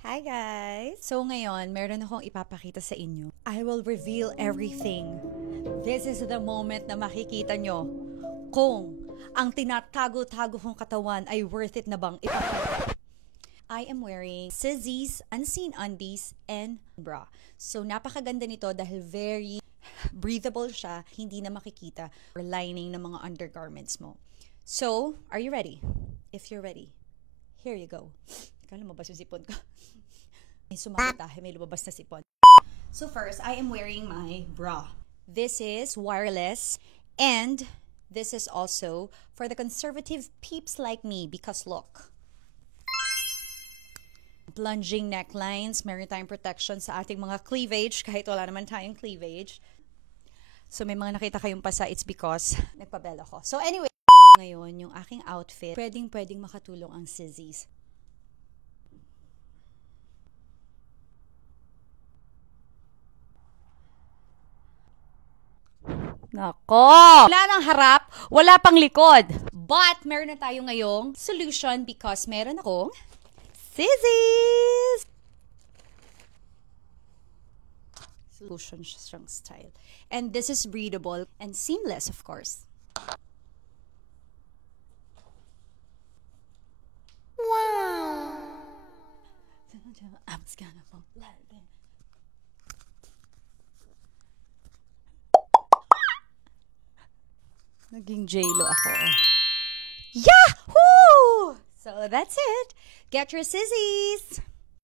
Hi guys! So ngayon, meron akong ipapakita sa inyo. I will reveal everything. This is the moment na makikita nyo kung ang tinatago-tago kong katawan ay worth it na bang ipapakita. I am wearing Sizzy's Unseen Undies and bra. So napakaganda nito dahil very breathable siya, hindi na makikita or lining ng mga undergarments mo. So, are you ready? If you're ready, here you go. Kala lumabas yung sipon ko. May sumakitahe, may lumabas na sipon. So first, I am wearing my bra. This is wireless and this is also for the conservative peeps like me because look. Plunging necklines, meron tayong protection sa ating mga cleavage kahit wala naman tayong cleavage. So may mga nakita kayong pasa, it's because nagpabel ako. So anyway, ngayon yung aking outfit, pwedeng makatulong ang Sizzy's. Nako! Wala nang harap, wala pang likod. But, meron na tayo ngayong solution because meron akong Sizzy's! Solution strong style. And this is breathable and seamless, of course. Wow! I'm just gonna fall flat. Naging J-Lo ako. Yahoo! So that's it. Get your Sizzy's!